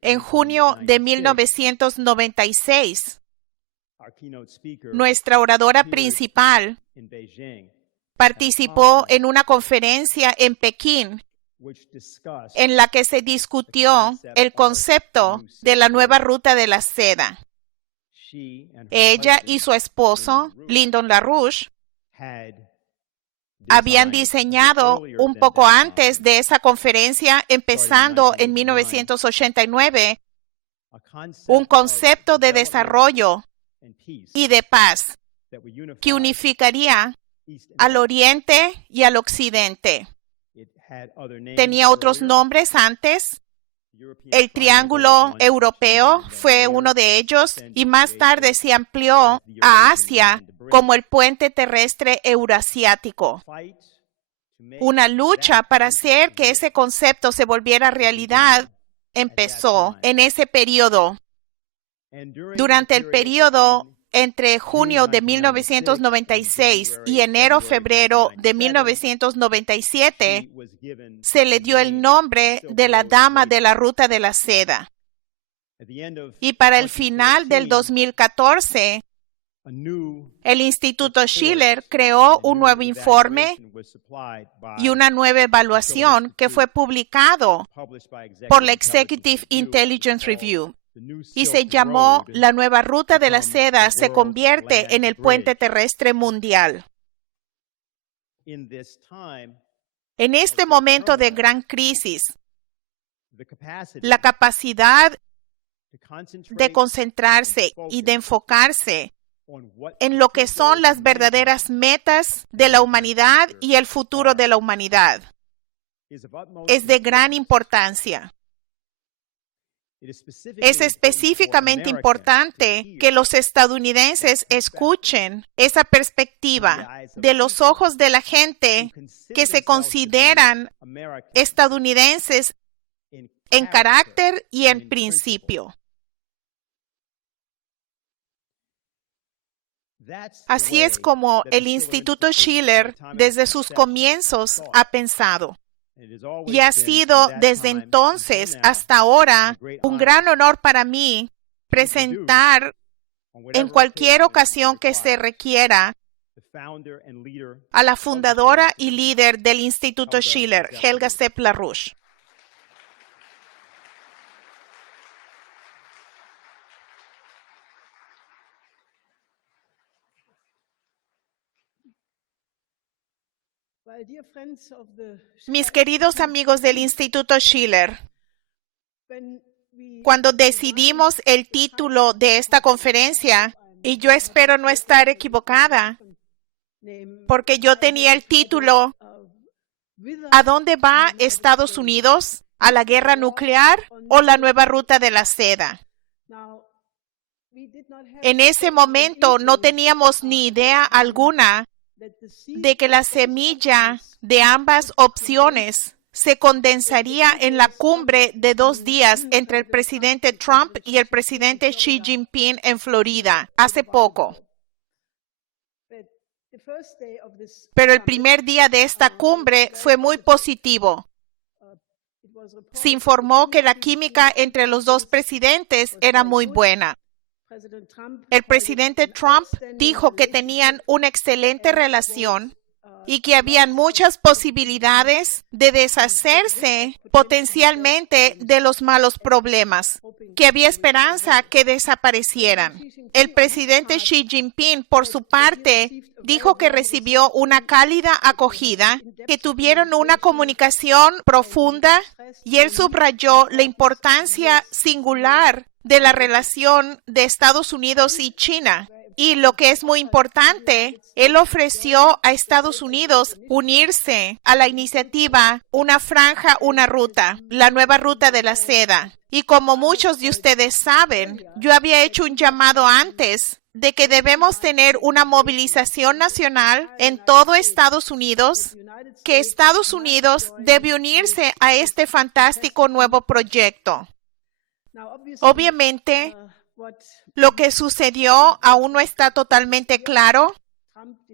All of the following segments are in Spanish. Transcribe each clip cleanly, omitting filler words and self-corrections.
En junio de 1996, nuestra oradora principal participó en una conferencia en Pekín en la que se discutió el concepto de la nueva ruta de la seda. Ella y su esposo, Lyndon LaRouche, habían diseñado un poco antes de esa conferencia, empezando en 1989, un concepto de desarrollo y de paz que unificaría al Oriente y al Occidente. Tenía otros nombres antes. El Triángulo Europeo fue uno de ellos y más tarde se amplió a Asia como el puente terrestre eurasiático. Una lucha para hacer que ese concepto se volviera realidad empezó en ese periodo. Durante el periodo entre junio de 1996 y enero-febrero de 1997, se le dio el nombre de la Dama de la Ruta de la Seda. Y para el final del 2014, el Instituto Schiller creó un nuevo informe y una nueva evaluación que fue publicado por la Executive Intelligence Review. Y se llamó La Nueva Ruta de la Seda se convierte en el puente terrestre mundial. En este momento de gran crisis, la capacidad de concentrarse y de enfocarse en lo que son las verdaderas metas de la humanidad y el futuro de la humanidad es de gran importancia. Es específicamente importante que los estadounidenses escuchen esa perspectiva de los ojos de la gente que se consideran estadounidenses en carácter y en principio. Así es como el Instituto Schiller desde sus comienzos ha pensado. Y ha sido desde entonces hasta ahora un gran honor para mí presentar en cualquier ocasión que se requiera a la fundadora y líder del Instituto Schiller, Helga Sepp-LaRouche. Mis queridos amigos del Instituto Schiller, cuando decidimos el título de esta conferencia, y yo espero no estar equivocada, porque yo tenía el título ¿A dónde va Estados Unidos? ¿A la guerra nuclear o la nueva ruta de la seda? En ese momento no teníamos ni idea alguna de que la semilla de ambas opciones se condensaría en la cumbre de 2 días entre el presidente Trump y el presidente Xi Jinping en Florida hace poco. Pero el primer día de esta cumbre fue muy positivo. Se informó que la química entre los dos presidentes era muy buena. El presidente Trump dijo que tenían una excelente relación y que habían muchas posibilidades de deshacerse potencialmente de los malos problemas, que había esperanza que desaparecieran. El presidente Xi Jinping, por su parte, dijo que recibió una cálida acogida, que tuvieron una comunicación profunda y él subrayó la importancia singular de la relación de Estados Unidos y China. Y lo que es muy importante, él ofreció a Estados Unidos unirse a la iniciativa Una Franja, Una Ruta, la nueva ruta de la seda. Y como muchos de ustedes saben, yo había hecho un llamado antes de que debemos tener una movilización nacional en todo Estados Unidos, que Estados Unidos debe unirse a este fantástico nuevo proyecto. Obviamente, lo que sucedió aún no está totalmente claro.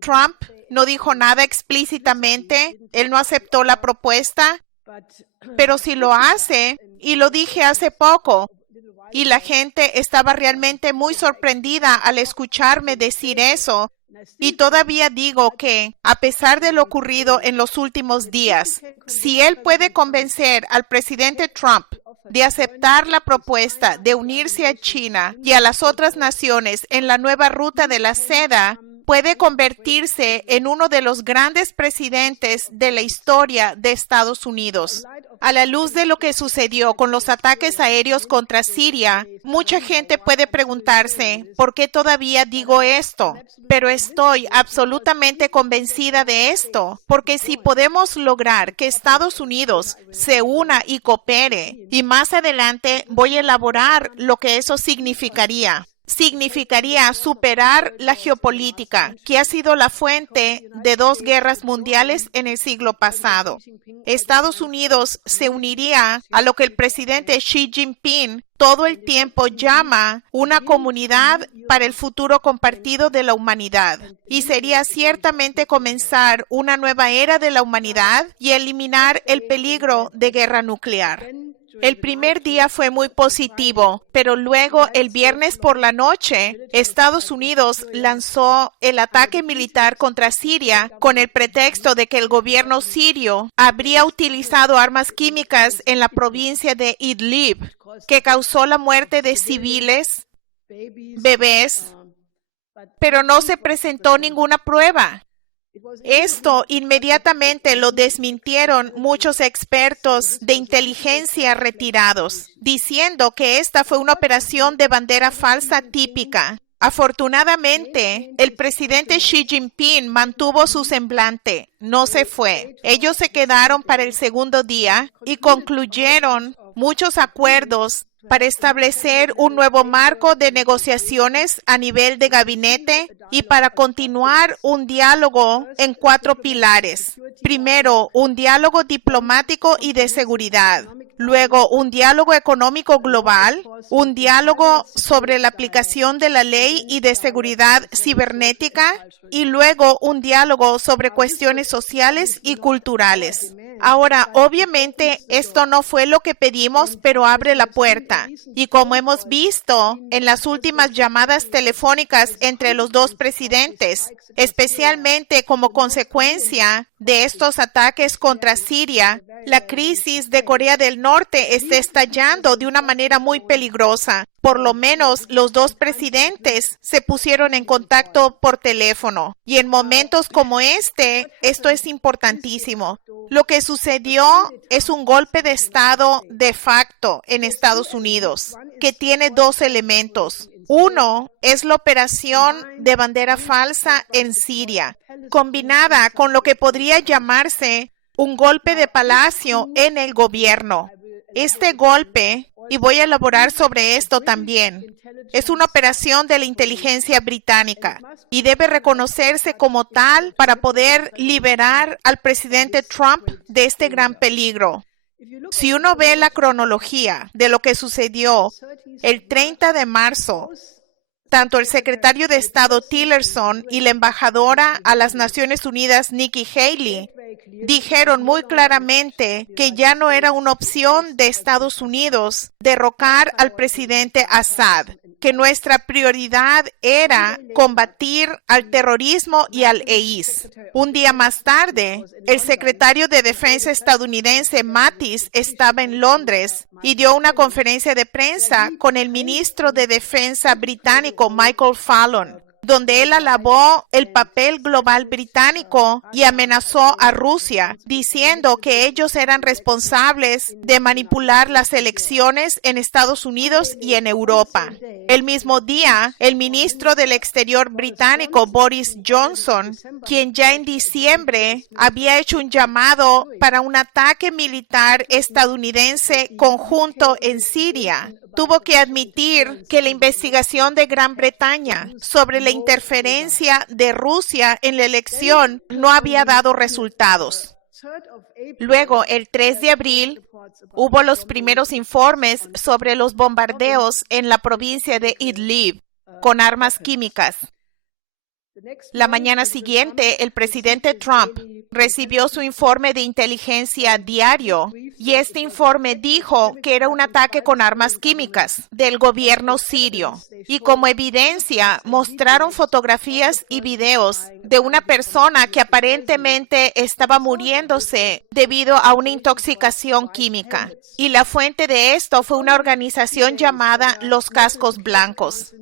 Trump no dijo nada explícitamente, él no aceptó la propuesta, Pero si lo hace, y lo dije hace poco, y la gente estaba realmente muy sorprendida al escucharme decir eso, y todavía digo que, a pesar de lo ocurrido en los últimos días, si él puede convencer al presidente Trump de aceptar la propuesta de unirse a China y a las otras naciones en la nueva ruta de la seda, puede convertirse en uno de los grandes presidentes de la historia de Estados Unidos. A la luz de lo que sucedió con los ataques aéreos contra Siria, mucha gente puede preguntarse, ¿por qué todavía digo esto? Pero estoy absolutamente convencida de esto, porque si podemos lograr que Estados Unidos se una y coopere, y más adelante voy a elaborar lo que eso significaría superar la geopolítica, que ha sido la fuente de 2 guerras mundiales en el siglo pasado. Estados Unidos se uniría a lo que el presidente Xi Jinping todo el tiempo llama una comunidad para el futuro compartido de la humanidad. Y sería ciertamente comenzar una nueva era de la humanidad y eliminar el peligro de guerra nuclear. El primer día fue muy positivo, pero luego el viernes por la noche, Estados Unidos lanzó el ataque militar contra Siria con el pretexto de que el gobierno sirio habría utilizado armas químicas en la provincia de Idlib, que causó la muerte de civiles, bebés, pero no se presentó ninguna prueba. Esto inmediatamente lo desmintieron muchos expertos de inteligencia retirados, diciendo que esta fue una operación de bandera falsa típica. Afortunadamente, el presidente Xi Jinping mantuvo su semblante, no se fue. Ellos se quedaron para el segundo día y concluyeron muchos acuerdos para establecer un nuevo marco de negociaciones a nivel de gabinete y para continuar un diálogo en 4 pilares. Primero, un diálogo diplomático y de seguridad. Luego, un diálogo económico global, un diálogo sobre la aplicación de la ley y de seguridad cibernética y luego un diálogo sobre cuestiones sociales y culturales. Ahora, obviamente, esto no fue lo que pedimos, pero abre la puerta. Y como hemos visto en las últimas llamadas telefónicas entre los 2 presidentes, especialmente como consecuencia de estos ataques contra Siria, la crisis de Corea del Norte está estallando de una manera muy peligrosa. Por lo menos los 2 presidentes se pusieron en contacto por teléfono. Y en momentos como este, esto es importantísimo. Lo que sucedió es un golpe de Estado de facto en Estados Unidos, que tiene 2 elementos. Uno es la operación de bandera falsa en Siria, combinada con lo que podría llamarse un golpe de palacio en el gobierno. Este golpe, y voy a elaborar sobre esto también, es una operación de la inteligencia británica y debe reconocerse como tal para poder liberar al presidente Trump de este gran peligro. Si uno ve la cronología de lo que sucedió el 30 de marzo, tanto el secretario de Estado Tillerson y la embajadora a las Naciones Unidas Nikki Haley dijeron muy claramente que ya no era una opción de Estados Unidos derrocar al presidente Assad, que nuestra prioridad era combatir al terrorismo y al EIS. Un día más tarde, el secretario de Defensa estadounidense Mattis estaba en Londres y dio una conferencia de prensa con el ministro de Defensa británico Michael Fallon, donde él alabó el papel global británico y amenazó a Rusia, diciendo que ellos eran responsables de manipular las elecciones en Estados Unidos y en Europa. El mismo día, el ministro del Exterior británico Boris Johnson, quien ya en diciembre había hecho un llamado para un ataque militar estadounidense conjunto en Siria, tuvo que admitir que la investigación de Gran Bretaña sobre la interferencia de Rusia en la elección no había dado resultados. Luego, el 3 de abril, hubo los primeros informes sobre los bombardeos en la provincia de Idlib con armas químicas. La mañana siguiente, el presidente Trump recibió su informe de inteligencia diario y este informe dijo que era un ataque con armas químicas del gobierno sirio. Y como evidencia mostraron fotografías y videos de una persona que aparentemente estaba muriéndose debido a una intoxicación química. Y la fuente de esto fue una organización llamada Los Cascos Blancos.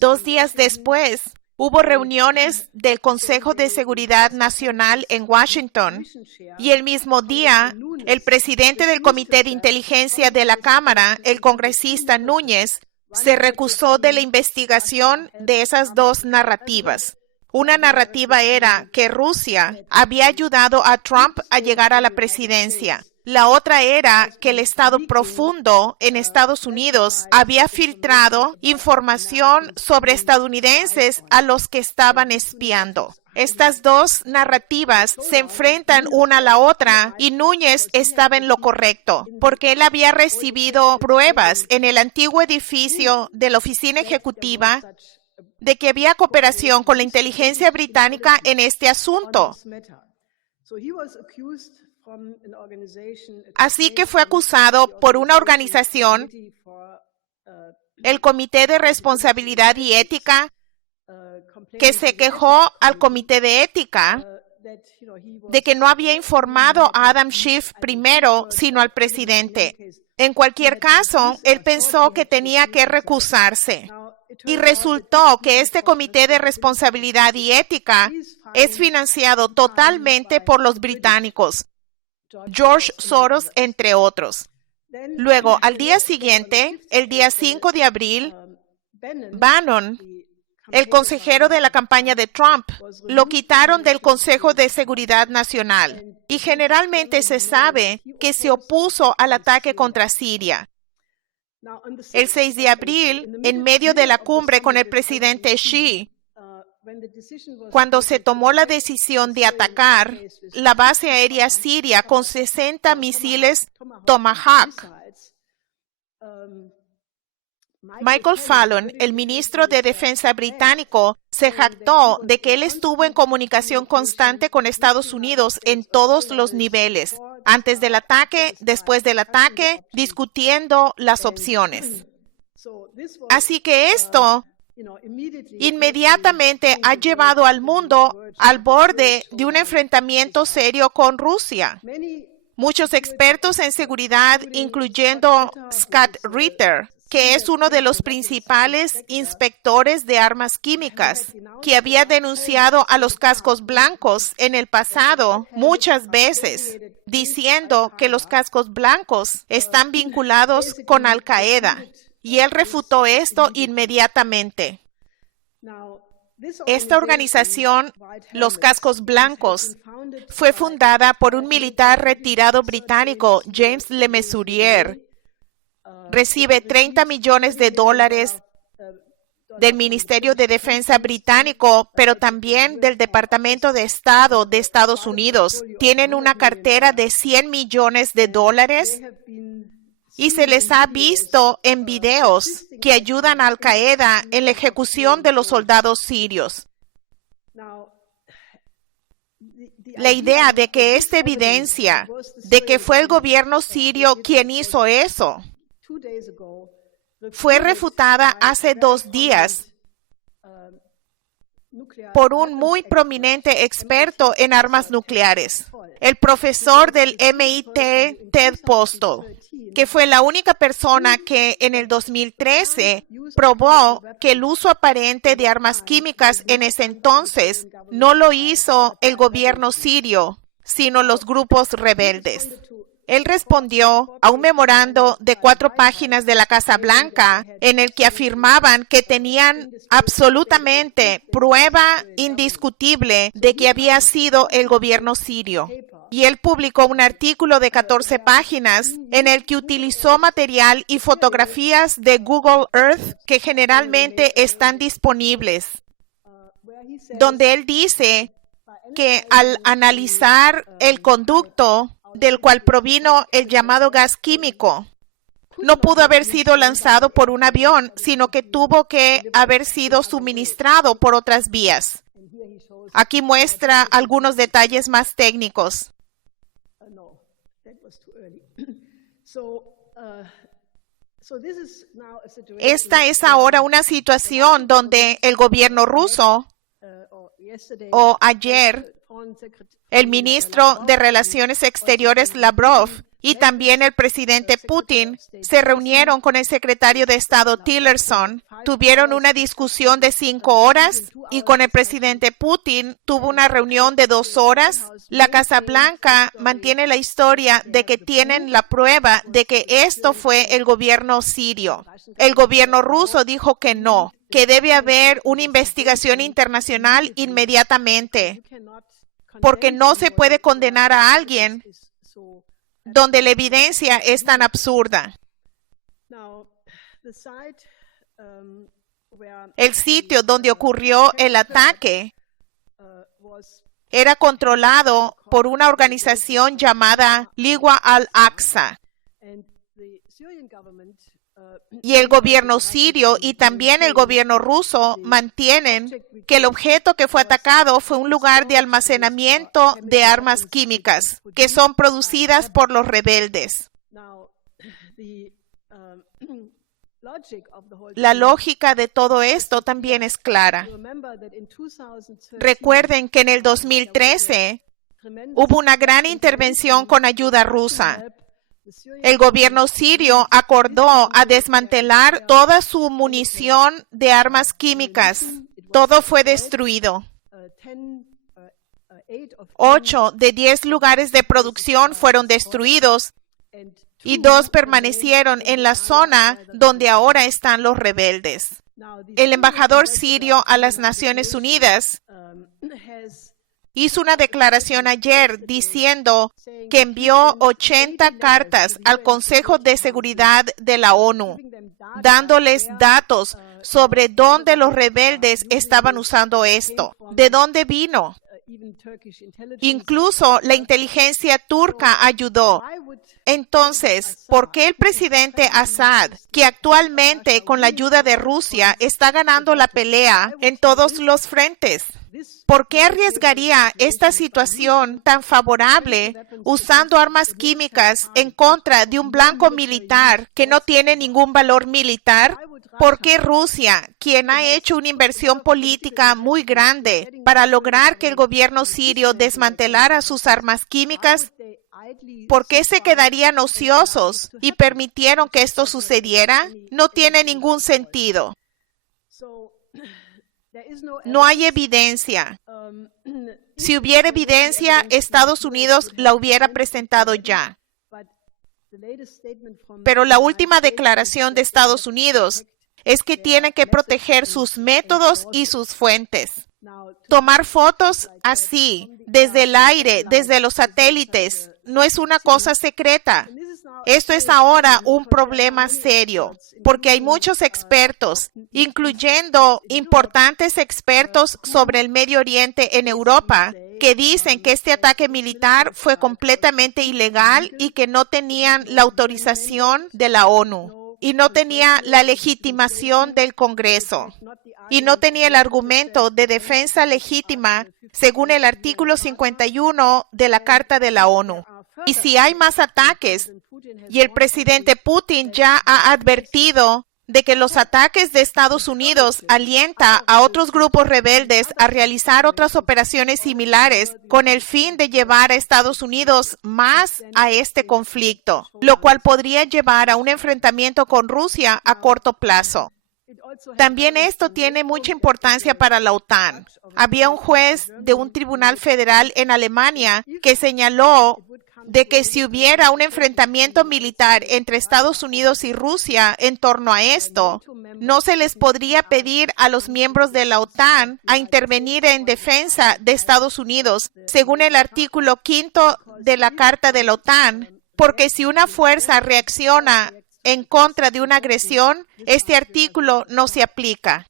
2 días después, hubo reuniones del Consejo de Seguridad Nacional en Washington y el mismo día, el presidente del Comité de Inteligencia de la Cámara, el congresista Núñez, se recusó de la investigación de esas 2 narrativas. Una narrativa era que Rusia había ayudado a Trump a llegar a la presidencia. La otra era que el Estado profundo en Estados Unidos había filtrado información sobre estadounidenses a los que estaban espiando. Estas 2 narrativas se enfrentan una a la otra y Núñez estaba en lo correcto, porque él había recibido pruebas en el antiguo edificio de la oficina ejecutiva de que había cooperación con la inteligencia británica en este asunto. Así que fue acusado por una organización, el Comité de Responsabilidad y Ética, que se quejó al Comité de Ética de que no había informado a Adam Schiff primero, sino al presidente. En cualquier caso, él pensó que tenía que recusarse. Y resultó que este Comité de Responsabilidad y Ética es financiado totalmente por los británicos, George Soros, entre otros. Luego, al día siguiente, el día 5 de abril, Bannon, el consejero de la campaña de Trump, lo quitaron del Consejo de Seguridad Nacional. Y generalmente se sabe que se opuso al ataque contra Siria. El 6 de abril, en medio de la cumbre con el presidente Xi, cuando se tomó la decisión de atacar la base aérea siria con 60 misiles Tomahawk, Michael Fallon, el ministro de Defensa británico, se jactó de que él estuvo en comunicación constante con Estados Unidos en todos los niveles, antes del ataque, después del ataque, discutiendo las opciones. Así que esto inmediatamente ha llevado al mundo al borde de un enfrentamiento serio con Rusia. Muchos expertos en seguridad, incluyendo Scott Ritter, que es uno de los principales inspectores de armas químicas, que había denunciado a los cascos blancos en el pasado muchas veces, diciendo que los cascos blancos están vinculados con Al Qaeda. Y él refutó esto inmediatamente. Esta organización, los Cascos Blancos, fue fundada por un militar retirado británico, James Le Mesurier. Recibe $30 millones del Ministerio de Defensa británico, pero también del Departamento de Estado de Estados Unidos. Tienen una cartera de $100 millones y se les ha visto en videos que ayudan a Al Qaeda en la ejecución de los soldados sirios. La idea de que esta evidencia de que fue el gobierno sirio quien hizo eso fue refutada hace 2 días por un muy prominente experto en armas nucleares, el profesor del MIT, Ted Postel, que fue la única persona que en el 2013 probó que el uso aparente de armas químicas en ese entonces no lo hizo el gobierno sirio, sino los grupos rebeldes. Él respondió a un memorando de 4 páginas de la Casa Blanca en el que afirmaban que tenían absolutamente prueba indiscutible de que había sido el gobierno sirio. Y él publicó un artículo de 14 páginas en el que utilizó material y fotografías de Google Earth que generalmente están disponibles, donde él dice que al analizar el conducto del cual provino el llamado gas químico, no pudo haber sido lanzado por un avión, sino que tuvo que haber sido suministrado por otras vías. Aquí muestra algunos detalles más técnicos. Esta es ahora una situación donde el gobierno ruso, o ayer, el ministro de Relaciones Exteriores Lavrov y también el presidente Putin se reunieron con el secretario de Estado Tillerson, tuvieron una discusión de 5 horas y con el presidente Putin tuvo una reunión de 2 horas. La Casa Blanca mantiene la historia de que tienen la prueba de que esto fue el gobierno sirio. El gobierno ruso dijo que no, que debe haber una investigación internacional inmediatamente, porque no se puede condenar a alguien donde la evidencia es tan absurda. El sitio donde ocurrió el ataque era controlado por una organización llamada Liwa al-Aqsa. Y el gobierno sirio y también el gobierno ruso mantienen que el objeto que fue atacado fue un lugar de almacenamiento de armas químicas que son producidas por los rebeldes. La lógica de todo esto también es clara. Recuerden que en el 2013 hubo una gran intervención con ayuda rusa. El gobierno sirio acordó a desmantelar toda su munición de armas químicas. Todo fue destruido. 8 de 10 lugares de producción fueron destruidos y 2 permanecieron en la zona donde ahora están los rebeldes. El embajador sirio a las Naciones Unidas hizo una declaración ayer diciendo que envió 80 cartas al Consejo de Seguridad de la ONU, dándoles datos sobre dónde los rebeldes estaban usando esto, de dónde vino. Incluso la inteligencia turca ayudó. Entonces, ¿por qué el presidente Assad, que actualmente con la ayuda de Rusia está ganando la pelea en todos los frentes? ¿Por qué arriesgaría esta situación tan favorable usando armas químicas en contra de un blanco militar que no tiene ningún valor militar? ¿Por qué Rusia, quien ha hecho una inversión política muy grande para lograr que el gobierno sirio desmantelara sus armas químicas, por qué se quedarían ociosos y permitieron que esto sucediera? No tiene ningún sentido. No hay evidencia. Si hubiera evidencia, Estados Unidos la hubiera presentado ya. Pero la última declaración de Estados Unidos es que tiene que proteger sus métodos y sus fuentes. Tomar fotos así, desde el aire, desde los satélites, no es una cosa secreta. Esto es ahora un problema serio, porque hay muchos expertos, incluyendo importantes expertos sobre el Medio Oriente en Europa, que dicen que este ataque militar fue completamente ilegal y que no tenían la autorización de la ONU y no tenía la legitimación del Congreso y no tenía el argumento de defensa legítima según el artículo 51 de la Carta de la ONU. Y si hay más ataques, y el presidente Putin ya ha advertido de que los ataques de Estados Unidos alienta a otros grupos rebeldes a realizar otras operaciones similares con el fin de llevar a Estados Unidos más a este conflicto, lo cual podría llevar a un enfrentamiento con Rusia a corto plazo. También esto tiene mucha importancia para la OTAN. Había un juez de un tribunal federal en Alemania que señaló de que si hubiera un enfrentamiento militar entre Estados Unidos y Rusia en torno a esto, no se les podría pedir a los miembros de la OTAN a intervenir en defensa de Estados Unidos, según el artículo 5 de la Carta de la OTAN, porque si una fuerza reacciona en contra de una agresión, este artículo no se aplica.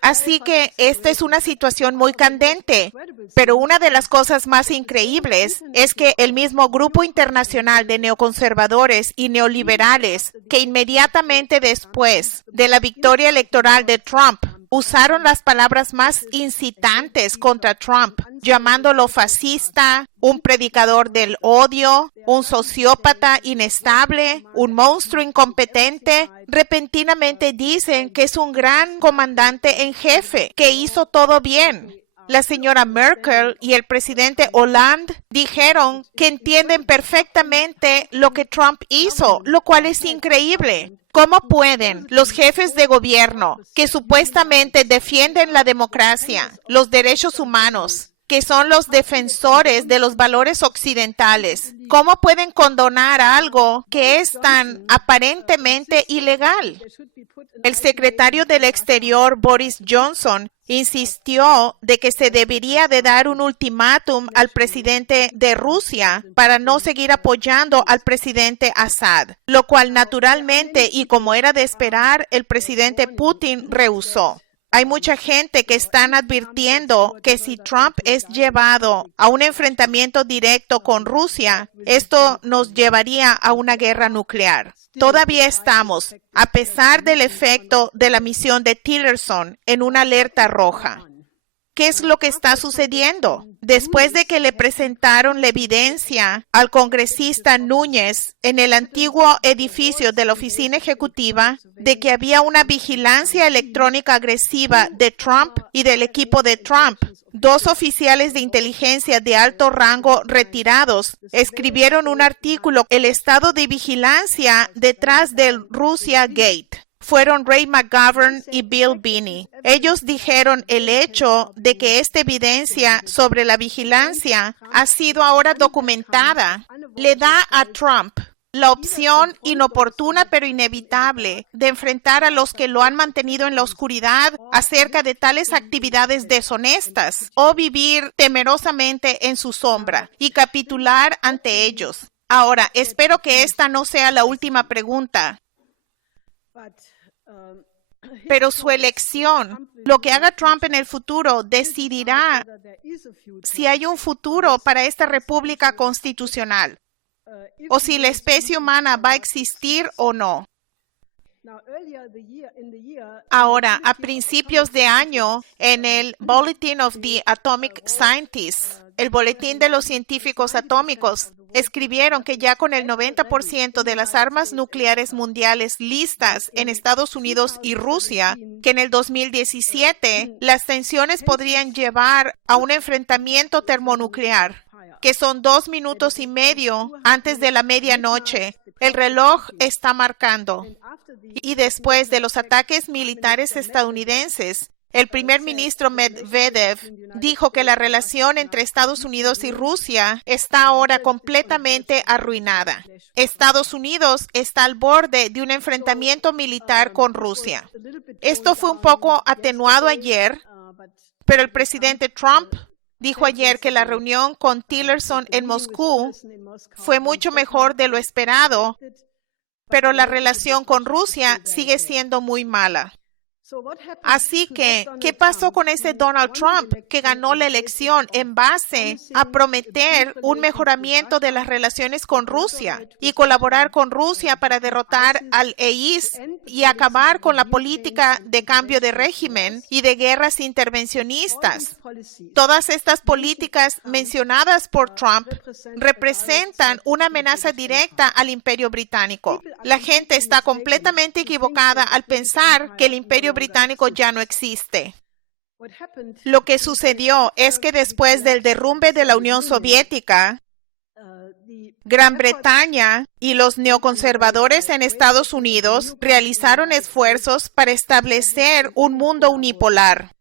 Así que esta es una situación muy candente, pero una de las cosas más increíbles es que el mismo grupo internacional de neoconservadores y neoliberales que inmediatamente después de la victoria electoral de Trump usaron las palabras más incitantes contra Trump, llamándolo fascista, un predicador del odio, un sociópata inestable, un monstruo incompetente. Repentinamente dicen que es un gran comandante en jefe, que hizo todo bien. La señora Merkel y el presidente Hollande dijeron que entienden perfectamente lo que Trump hizo, lo cual es increíble. ¿Cómo pueden los jefes de gobierno que supuestamente defienden la democracia, los derechos humanos, que son los defensores de los valores occidentales, cómo pueden condonar algo que es tan aparentemente ilegal? El secretario del Exterior, Boris Johnson, insistió de que se debería de dar un ultimátum al presidente de Rusia para no seguir apoyando al presidente Assad, lo cual naturalmente y como era de esperar, el presidente Putin rehusó. Hay mucha gente que están advirtiendo que si Trump es llevado a un enfrentamiento directo con Rusia, esto nos llevaría a una guerra nuclear. Todavía estamos, a pesar del efecto de la misión de Tillerson, en una alerta roja. ¿Qué es lo que está sucediendo? Después de que le presentaron la evidencia al congresista Núñez en el antiguo edificio de la oficina ejecutiva de que había una vigilancia electrónica agresiva de Trump y del equipo de Trump, 2 oficiales de inteligencia de alto rango retirados escribieron un artículo, El estado de vigilancia detrás del Russia Gate. Fueron Ray McGovern y Bill Binney. Ellos dijeron el hecho de que esta evidencia sobre la vigilancia ha sido ahora documentada le da a Trump la opción inoportuna pero inevitable de enfrentar a los que lo han mantenido en la oscuridad acerca de tales actividades deshonestas o vivir temerosamente en su sombra y capitular ante ellos. Ahora, espero que esta no sea la última pregunta. Pero su elección, lo que haga Trump en el futuro, decidirá si hay un futuro para esta república constitucional o si la especie humana va a existir o no. Ahora, a principios de año, en el Bulletin of the Atomic Scientists, el Boletín de los Científicos Atómicos, escribieron que ya con el 90% de las armas nucleares mundiales listas en Estados Unidos y Rusia, que en el 2017 las tensiones podrían llevar a un enfrentamiento termonuclear, que son 2 minutos y medio antes de la medianoche. El reloj está marcando. Y después de los ataques militares estadounidenses, el primer ministro Medvedev dijo que la relación entre Estados Unidos y Rusia está ahora completamente arruinada. Estados Unidos está al borde de un enfrentamiento militar con Rusia. Esto fue un poco atenuado ayer, pero el presidente Trump dijo ayer que la reunión con Tillerson en Moscú fue mucho mejor de lo esperado, pero la relación con Rusia sigue siendo muy mala. Así que, ¿qué pasó con ese Donald Trump que ganó la elección en base a prometer un mejoramiento de las relaciones con Rusia y colaborar con Rusia para derrotar al EIS y acabar con la política de cambio de régimen y de guerras intervencionistas? Todas estas políticas mencionadas por Trump representan una amenaza directa al Imperio Británico. La gente está completamente equivocada al pensar que el Imperio Británico ya no existe. Lo que sucedió es que después del derrumbe de la Unión Soviética, Gran Bretaña y los neoconservadores en Estados Unidos realizaron esfuerzos para establecer un mundo unipolar.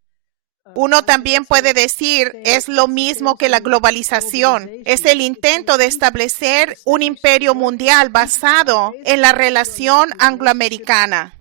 Uno también puede decir, es lo mismo que la globalización. Es el intento de establecer un imperio mundial basado en la relación angloamericana.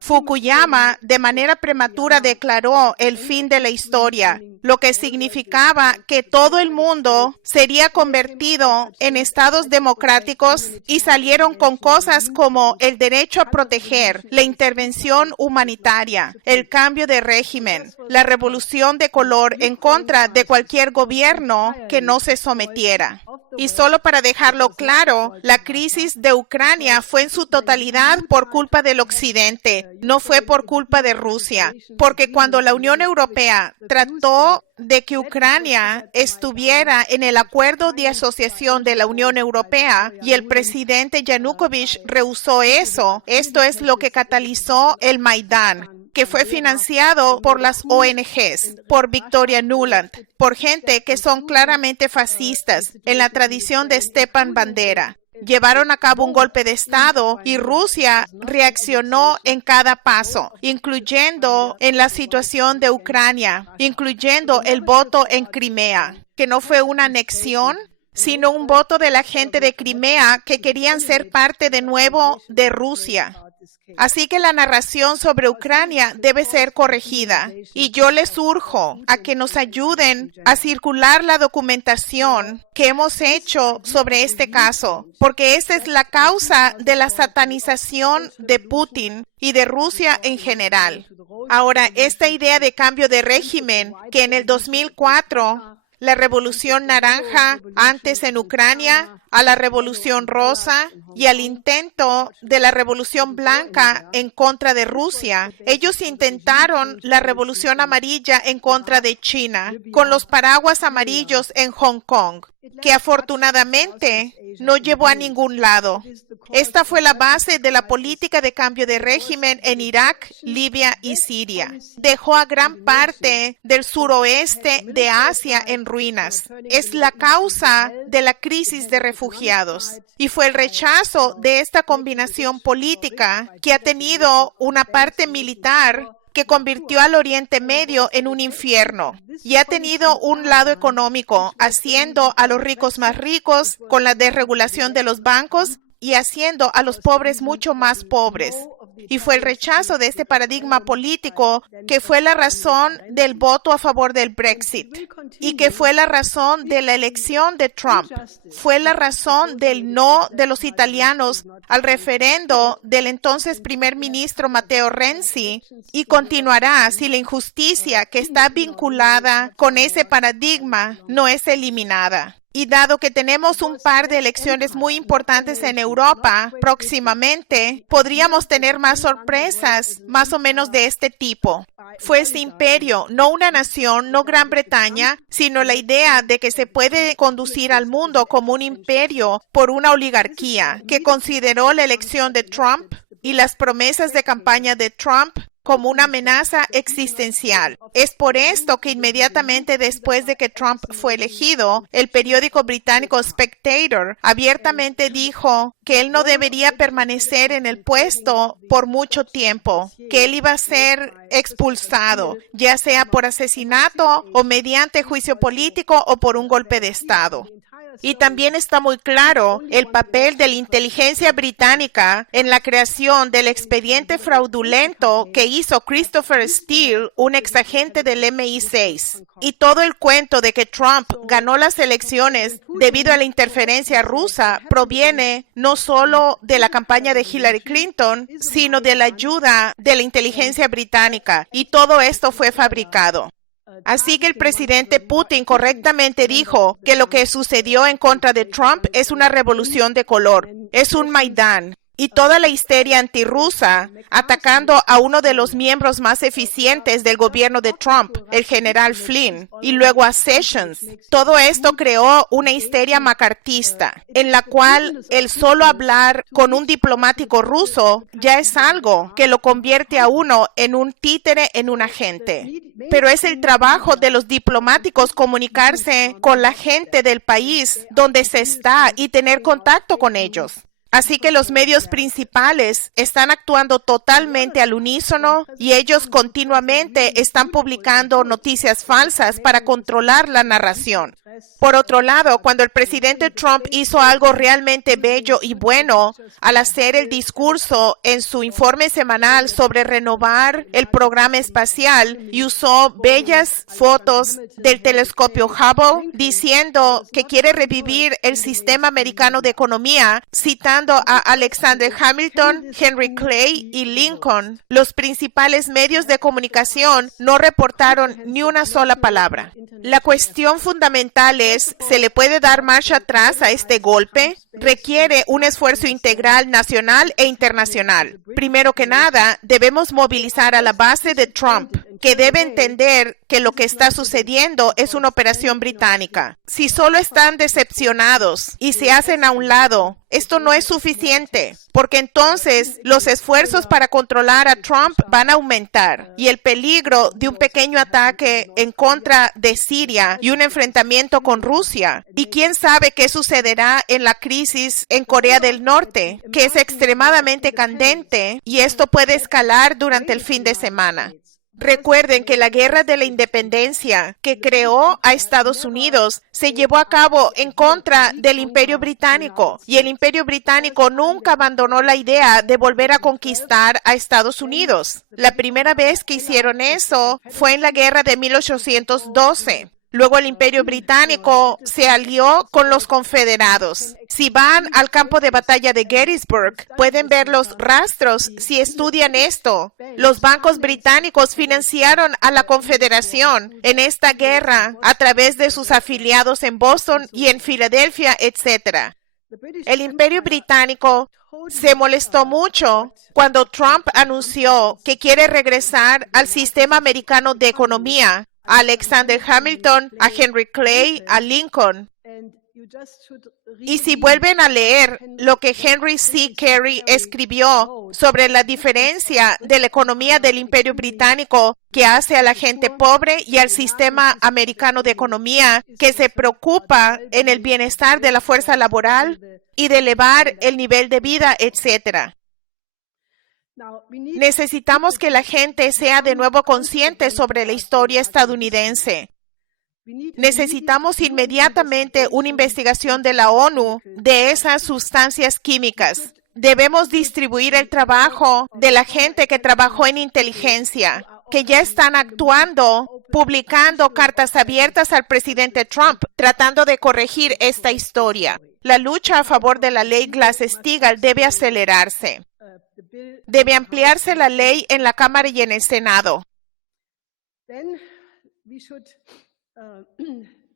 Fukuyama de manera prematura declaró el fin de la historia, lo que significaba que todo el mundo sería convertido en estados democráticos y salieron con cosas como el derecho a proteger, la intervención humanitaria, el cambio de régimen, la revolución de color en contra de cualquier gobierno que no se sometiera. Y solo para dejarlo claro, la crisis de Ucrania fue en su totalidad por culpa del Occidente, no fue por culpa de Rusia. Porque cuando la Unión Europea trató de que Ucrania estuviera en el acuerdo de asociación de la Unión Europea y el presidente Yanukovych rehusó eso, esto es lo que catalizó el Maidán, que fue financiado por las ONGs, por Victoria Nuland, por gente que son claramente fascistas en la tradición de Stepan Bandera. Llevaron a cabo un golpe de Estado y Rusia reaccionó en cada paso, incluyendo en la situación de Ucrania, incluyendo el voto en Crimea, que no fue una anexión, sino un voto de la gente de Crimea que querían ser parte de nuevo de Rusia. Así que la narración sobre Ucrania debe ser corregida y yo les urjo a que nos ayuden a circular la documentación que hemos hecho sobre este caso, porque esta es la causa de la satanización de Putin y de Rusia en general. Ahora, esta idea de cambio de régimen que en el 2004 la revolución naranja antes en Ucrania, a la revolución rosa y al intento de la revolución blanca en contra de Rusia. Ellos intentaron la revolución amarilla en contra de China, con los paraguas amarillos en Hong Kong, que afortunadamente no llevó a ningún lado. Esta fue la base de la política de cambio de régimen en Irak, Libia y Siria. Dejó a gran parte del suroeste de Asia en ruinas. Es la causa de la crisis de refugiados. Y fue el rechazo de esta combinación política que ha tenido una parte militar que convirtió al Oriente Medio en un infierno y ha tenido un lado económico, haciendo a los ricos más ricos con la desregulación de los bancos y haciendo a los pobres mucho más pobres. Y fue el rechazo de este paradigma político que fue la razón del voto a favor del Brexit y que fue la razón de la elección de Trump. Fue la razón del no de los italianos al referendo del entonces primer ministro Matteo Renzi y continuará si la injusticia que está vinculada con ese paradigma no es eliminada. Y dado que tenemos un par de elecciones muy importantes en Europa próximamente, podríamos tener más sorpresas más o menos de este tipo. Fue ese imperio, no una nación, no Gran Bretaña, sino la idea de que se puede conducir al mundo como un imperio por una oligarquía que consideró la elección de Trump y las promesas de campaña de Trump como una amenaza existencial. Es por esto que inmediatamente después de que Trump fue elegido, el periódico británico Spectator abiertamente dijo que él no debería permanecer en el puesto por mucho tiempo, que él iba a ser expulsado, ya sea por asesinato o mediante juicio político o por un golpe de Estado. Y también está muy claro el papel de la inteligencia británica en la creación del expediente fraudulento que hizo Christopher Steele, un exagente del MI6. Y todo el cuento de que Trump ganó las elecciones debido a la interferencia rusa proviene no solo de la campaña de Hillary Clinton, sino de la ayuda de la inteligencia británica. Y todo esto fue fabricado. Así que el presidente Putin correctamente dijo que lo que sucedió en contra de Trump es una revolución de color, es un Maidán. Y toda la histeria antirrusa atacando a uno de los miembros más eficientes del gobierno de Trump, el general Flynn, y luego a Sessions. Todo esto creó una histeria macartista, en la cual el solo hablar con un diplomático ruso ya es algo que lo convierte a uno en un títere, en un agente. Pero es el trabajo de los diplomáticos comunicarse con la gente del país donde se está y tener contacto con ellos. Así que los medios principales están actuando totalmente al unísono y ellos continuamente están publicando noticias falsas para controlar la narración. Por otro lado, cuando el presidente Trump hizo algo realmente bello y bueno al hacer el discurso en su informe semanal sobre renovar el programa espacial y usó bellas fotos del telescopio Hubble diciendo que quiere revivir el sistema americano de economía, citando mencionando a Alexander Hamilton, Henry Clay y Lincoln, los principales medios de comunicación no reportaron ni una sola palabra. La cuestión fundamental es, ¿se le puede dar marcha atrás a este golpe? Requiere un esfuerzo integral nacional e internacional. Primero que nada, debemos movilizar a la base de Trump, que debe entender que lo que está sucediendo es una operación británica. Si solo están decepcionados y se hacen a un lado, esto no es suficiente, porque entonces los esfuerzos para controlar a Trump van a aumentar y el peligro de un pequeño ataque en contra de Siria y un enfrentamiento con Rusia. Y quién sabe qué sucederá en la crisis en Corea del Norte, que es extremadamente candente y esto puede escalar durante el fin de semana. Recuerden que la guerra de la independencia que creó a Estados Unidos se llevó a cabo en contra del Imperio Británico y el Imperio Británico nunca abandonó la idea de volver a conquistar a Estados Unidos. La primera vez que hicieron eso fue en la guerra de 1812. Luego el Imperio Británico se alió con los confederados. Si van al campo de batalla de Gettysburg, pueden ver los rastros si estudian esto. Los bancos británicos financiaron a la Confederación en esta guerra a través de sus afiliados en Boston y en Filadelfia, etc. El Imperio Británico se molestó mucho cuando Trump anunció que quiere regresar al sistema americano de economía, a Alexander Hamilton, a Henry Clay, a Lincoln. Y si vuelven a leer lo que Henry C. Carey escribió sobre la diferencia de la economía del Imperio Británico que hace a la gente pobre y al sistema americano de economía que se preocupa en el bienestar de la fuerza laboral y de elevar el nivel de vida, etc. Necesitamos que la gente sea de nuevo consciente sobre la historia estadounidense. Necesitamos inmediatamente una investigación de la ONU de esas sustancias químicas. Debemos distribuir el trabajo de la gente que trabajó en inteligencia, que ya están actuando, publicando cartas abiertas al presidente Trump, tratando de corregir esta historia. La lucha a favor de la ley Glass-Steagall debe acelerarse. Debe ampliarse la ley en la Cámara y en el Senado.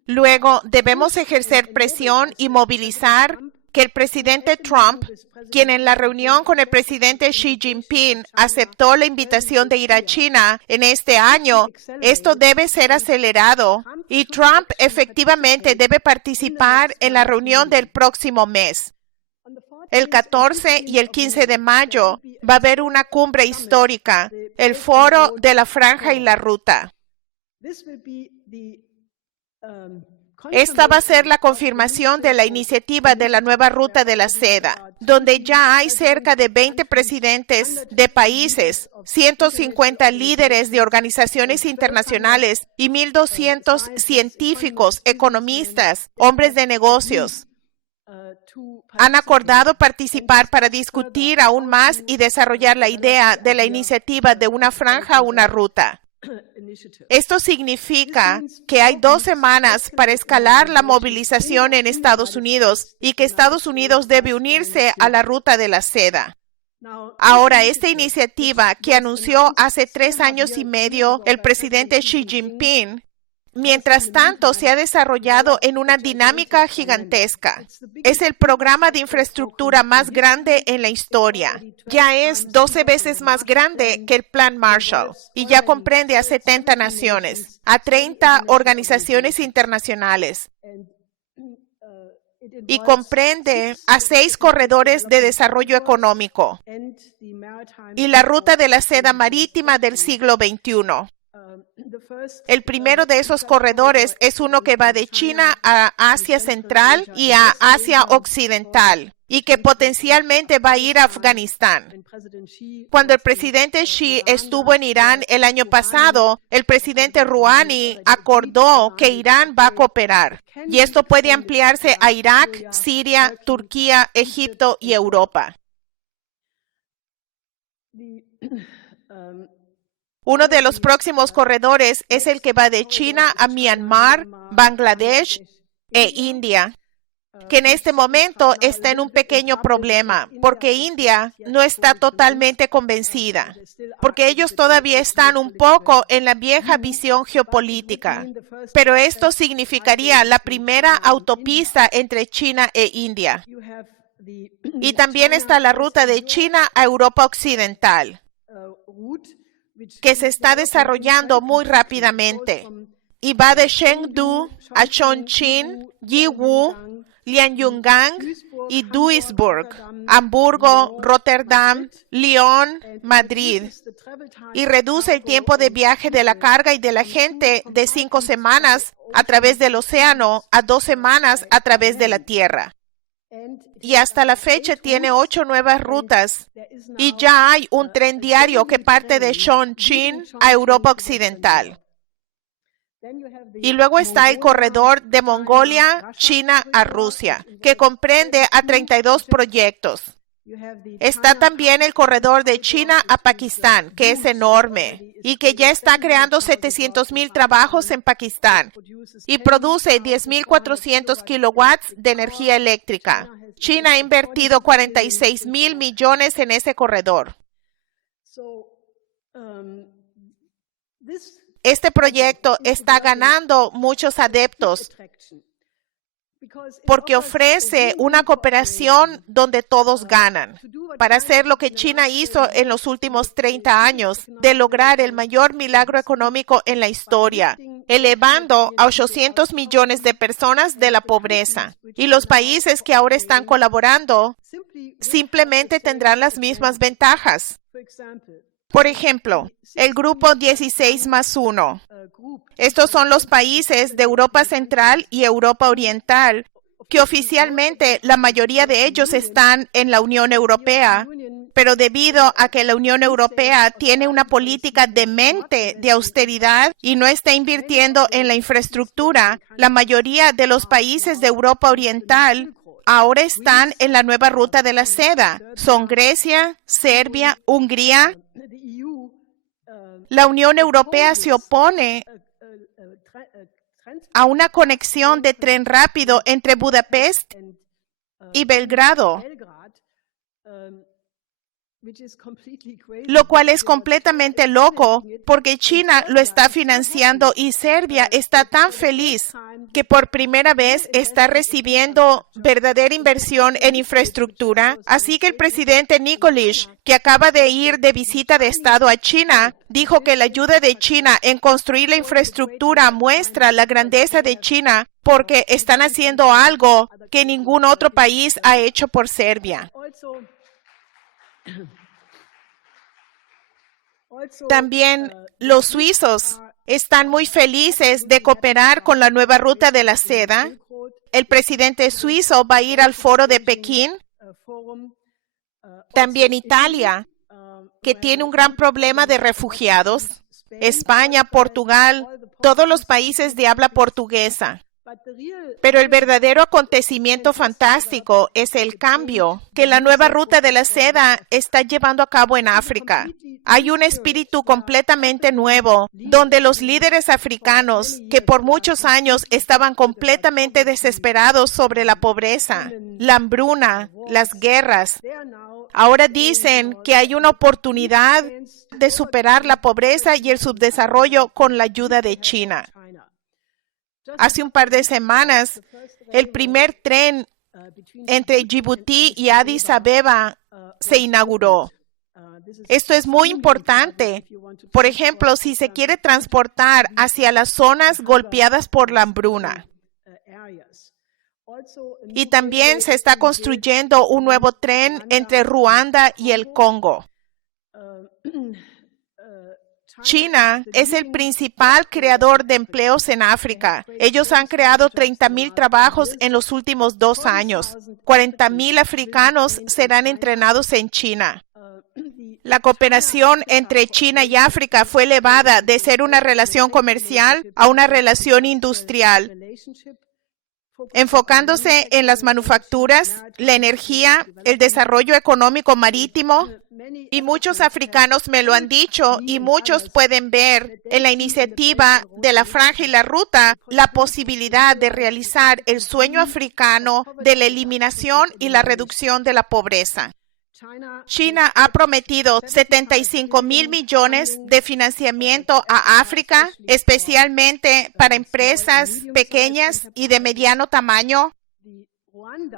Luego, debemos ejercer presión y movilizar que el presidente Trump, quien en la reunión con el presidente Xi Jinping aceptó la invitación de ir a China en este año, esto debe ser acelerado y Trump efectivamente debe participar en la reunión del próximo mes. El 14 y el 15 de mayo va a haber una cumbre histórica, el Foro de la Franja y la Ruta. Esta va a ser la confirmación de la iniciativa de la nueva Ruta de la Seda, donde ya hay cerca de 20 presidentes de países, 150 líderes de organizaciones internacionales y 1,200 científicos, economistas, hombres de negocios. Han acordado participar para discutir aún más y desarrollar la idea de la iniciativa de una franja o una ruta. Esto significa que hay 2 semanas para escalar la movilización en Estados Unidos y que Estados Unidos debe unirse a la Ruta de la Seda. Ahora, esta iniciativa que anunció hace 3 años y medio el presidente Xi Jinping, mientras tanto, se ha desarrollado en una dinámica gigantesca. Es el programa de infraestructura más grande en la historia. Ya es 12 veces más grande que el Plan Marshall y ya comprende a 70 naciones, a 30 organizaciones internacionales y comprende a 6 corredores de desarrollo económico y la ruta de la seda marítima del siglo XXI. El primero de esos corredores es uno que va de China a Asia Central y a Asia Occidental y que potencialmente va a ir a Afganistán. Cuando el presidente Xi estuvo en Irán el año pasado, el presidente Rouhani acordó que Irán va a cooperar y esto puede ampliarse a Irak, Siria, Turquía, Egipto y Europa. Uno de los próximos corredores es el que va de China a Myanmar, Bangladesh e India. que en este momento está en un pequeño problema, porque India no está totalmente convencida, porque ellos todavía están un poco en la vieja visión geopolítica. Pero esto significaría la primera autopista entre China e India. Y también está la ruta de China a Europa Occidental, que se está desarrollando muy rápidamente. Y va de Chengdu a Chongqing, Yiwu, Lianyungang y Duisburg, Hamburgo, Rotterdam, Lyon, Madrid, y reduce el tiempo de viaje de la carga y de la gente de 5 semanas a través del océano a 2 semanas a través de la tierra. Y hasta la fecha tiene 8 nuevas rutas y ya hay un tren diario que parte de Chongqing a Europa Occidental. Y luego está el corredor de Mongolia, China a Rusia, que comprende a 32 proyectos. Está también el corredor de China a Pakistán, que es enorme y que ya está creando 700,000 trabajos en Pakistán y produce 10,400 kilowatts de energía eléctrica. China ha invertido 46,000 millones en ese corredor. Este proyecto está ganando muchos adeptos porque ofrece una cooperación donde todos ganan. Para hacer lo que China hizo en los últimos 30 años, de lograr el mayor milagro económico en la historia, elevando a 800 millones de personas de la pobreza. Y los países que ahora están colaborando simplemente tendrán las mismas ventajas. Por ejemplo, el grupo 16+1. Estos son los países de Europa Central y Europa Oriental, que oficialmente la mayoría de ellos están en la Unión Europea, pero debido a que la Unión Europea tiene una política demente de austeridad y no está invirtiendo en la infraestructura, la mayoría de los países de Europa Oriental ahora están en la nueva ruta de la seda. Son Grecia, Serbia, Hungría. La Unión Europea se opone a una conexión de tren rápido entre Budapest y Belgrado, lo cual es completamente loco porque China lo está financiando y Serbia está tan feliz que por primera vez está recibiendo verdadera inversión en infraestructura. Así que el presidente Nikolic, que acaba de ir de visita de Estado a China, dijo que la ayuda de China en construir la infraestructura muestra la grandeza de China porque están haciendo algo que ningún otro país ha hecho por Serbia. También los suizos están muy felices de cooperar con la nueva ruta de la seda. El presidente suizo va a ir al foro de Pekín. También Italia, que tiene un gran problema de refugiados. España, Portugal, todos los países de habla portuguesa. Pero el verdadero acontecimiento fantástico es el cambio que la nueva ruta de la seda está llevando a cabo en África. Hay un espíritu completamente nuevo, donde los líderes africanos, que por muchos años estaban completamente desesperados sobre la pobreza, la hambruna, las guerras, ahora dicen que hay una oportunidad de superar la pobreza y el subdesarrollo con la ayuda de China. Hace un par de semanas, el primer tren entre Djibouti y Addis Abeba se inauguró. Esto es muy importante. Por ejemplo, si se quiere transportar hacia las zonas golpeadas por la hambruna. Y también se está construyendo un nuevo tren entre Ruanda y el Congo. China es el principal creador de empleos en África. Ellos han creado 30,000 trabajos en los últimos 2 años. 40,000 africanos serán entrenados en China. La cooperación entre China y África fue elevada de ser una relación comercial a una relación industrial, enfocándose en las manufacturas, la energía, el desarrollo económico marítimo, Y muchos africanos me lo han dicho y muchos pueden ver en la iniciativa de la Franja y la Ruta la posibilidad de realizar el sueño africano de la eliminación y la reducción de la pobreza. China ha prometido 75,000 millones de financiamiento a África, especialmente para empresas pequeñas y de mediano tamaño.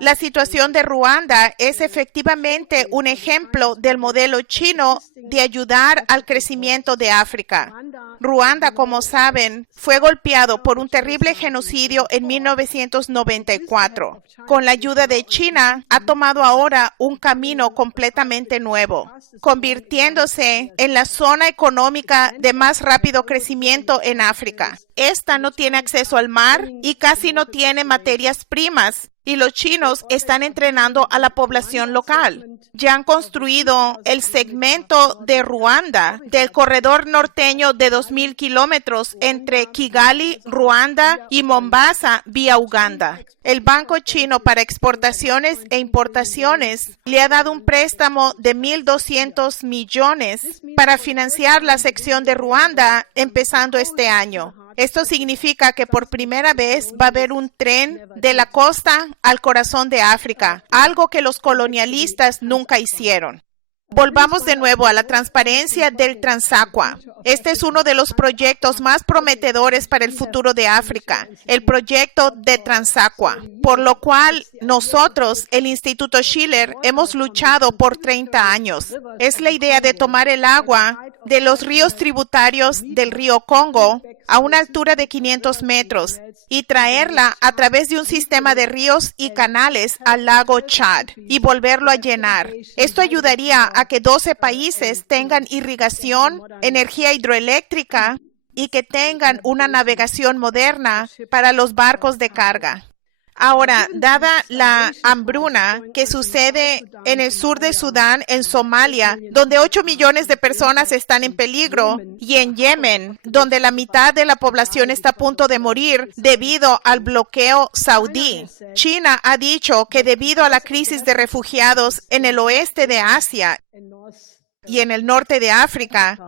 La situación de Ruanda es efectivamente un ejemplo del modelo chino de ayudar al crecimiento de África. Ruanda, como saben, fue golpeado por un terrible genocidio en 1994. Con la ayuda de China, ha tomado ahora un camino completamente nuevo, convirtiéndose en la zona económica de más rápido crecimiento en África. Esta no tiene acceso al mar y casi no tiene materias primas. Y los chinos están entrenando a la población local. Ya han construido el segmento de Ruanda del corredor norteño de 2,000 kilómetros entre Kigali, Ruanda y Mombasa vía Uganda. El Banco Chino para Exportaciones e Importaciones le ha dado un préstamo de 1,200 millones para financiar la sección de Ruanda empezando este año. Esto significa que por primera vez va a haber un tren de la costa al corazón de África, algo que los colonialistas nunca hicieron. Volvamos de nuevo a la transparencia del Transaqua. Este es uno de los proyectos más prometedores para el futuro de África, el proyecto de Transaqua, por lo cual nosotros, el Instituto Schiller, hemos luchado por 30 años. Es la idea de tomar el agua de los ríos tributarios del río Congo a una altura de 500 metros y traerla a través de un sistema de ríos y canales al lago Chad y volverlo a llenar. Esto ayudaría a que 12 países tengan irrigación, energía hidroeléctrica y que tengan una navegación moderna para los barcos de carga. Ahora, dada la hambruna que sucede en el sur de Sudán, en Somalia, donde 8 millones de personas están en peligro, y en Yemen, donde la mitad de la población está a punto de morir debido al bloqueo saudí, China ha dicho que debido a la crisis de refugiados en el oeste de Asia y en el norte de África,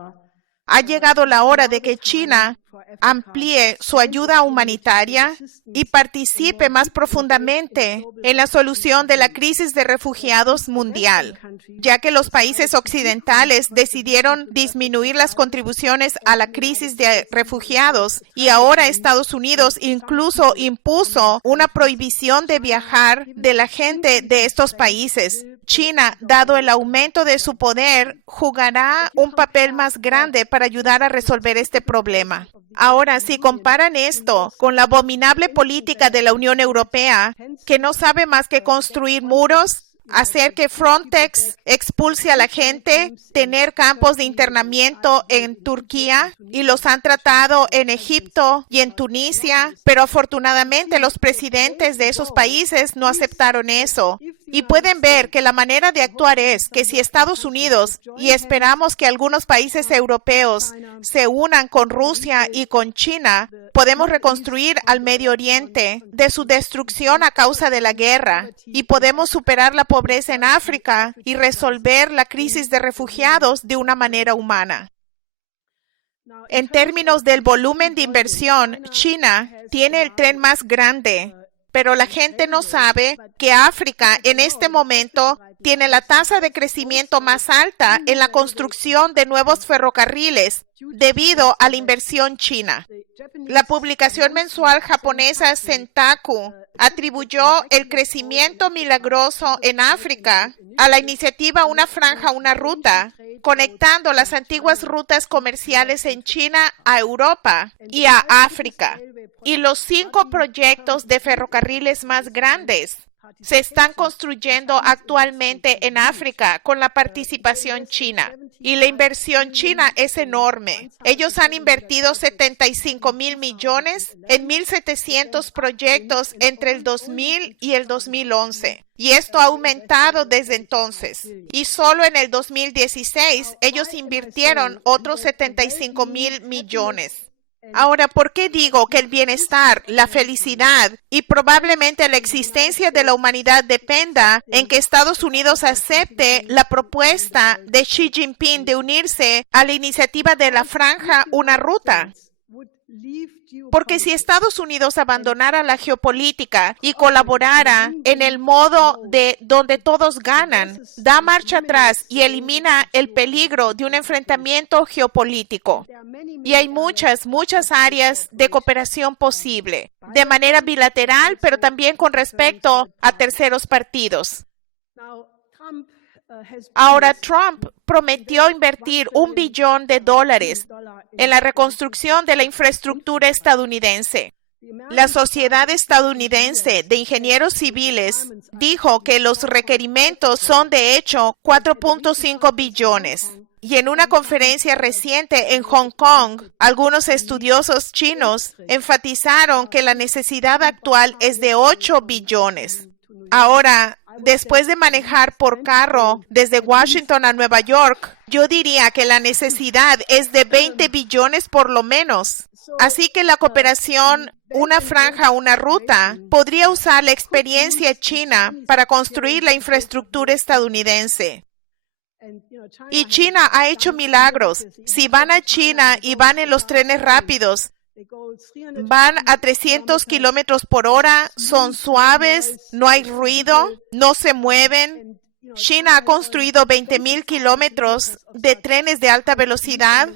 ha llegado la hora de que China amplíe su ayuda humanitaria y participe más profundamente en la solución de la crisis de refugiados mundial, ya que los países occidentales decidieron disminuir las contribuciones a la crisis de refugiados y ahora Estados Unidos incluso impuso una prohibición de viajar de la gente de estos países. China, dado el aumento de su poder, jugará un papel más grande para ayudar a resolver este problema. Ahora, si comparan esto con la abominable política de la Unión Europea, que no sabe más que construir muros, hacer que Frontex expulse a la gente, tener campos de internamiento en Turquía y los han tratado en Egipto y en Tunisia, pero afortunadamente los presidentes de esos países no aceptaron eso. Y pueden ver que la manera de actuar es que si Estados Unidos, y esperamos que algunos países europeos se unan con Rusia y con China, podemos reconstruir al Medio Oriente de su destrucción a causa de la guerra y podemos superar la pobreza en África y resolver la crisis de refugiados de una manera humana. En términos del volumen de inversión, China tiene el tren más grande, pero la gente no sabe que África en este momento tiene la tasa de crecimiento más alta en la construcción de nuevos ferrocarriles debido a la inversión china. La publicación mensual japonesa Sentaku atribuyó el crecimiento milagroso en África a la iniciativa Una Franja, Una Ruta, conectando las antiguas rutas comerciales en China a Europa y a África. Y los 5 proyectos de ferrocarriles más grandes se están construyendo actualmente en África con la participación china. Y la inversión china es enorme. Ellos han invertido 75,000 millones en 1,700 proyectos entre el 2000 y el 2011. Y esto ha aumentado desde entonces. Y solo en el 2016 ellos invirtieron otros 75,000 millones. Ahora, ¿por qué digo que el bienestar, la felicidad y probablemente la existencia de la humanidad dependa en que Estados Unidos acepte la propuesta de Xi Jinping de unirse a la iniciativa de la Franja Una Ruta? Porque si Estados Unidos abandonara la geopolítica y colaborara en el modo de donde todos ganan, da marcha atrás y elimina el peligro de un enfrentamiento geopolítico. Y hay muchas áreas de cooperación posible, de manera bilateral, pero también con respecto a terceros partidos. Ahora, Trump prometió invertir $1 billón en la reconstrucción de la infraestructura estadounidense. La Sociedad Estadounidense de Ingenieros Civiles dijo que los requerimientos son de hecho 4.5 billones. Y en una conferencia reciente en Hong Kong, algunos estudiosos chinos enfatizaron que la necesidad actual es de 8 billones. Ahora, después de manejar por carro desde Washington a Nueva York, yo diría que la necesidad es de 20 billones por lo menos. Así que la cooperación Una Franja, Una Ruta podría usar la experiencia china para construir la infraestructura estadounidense. Y China ha hecho milagros. Si van a China y van en los trenes rápidos, van a 300 kilómetros por hora, son suaves, no hay ruido, no se mueven. China ha construido 20,000 kilómetros de trenes de alta velocidad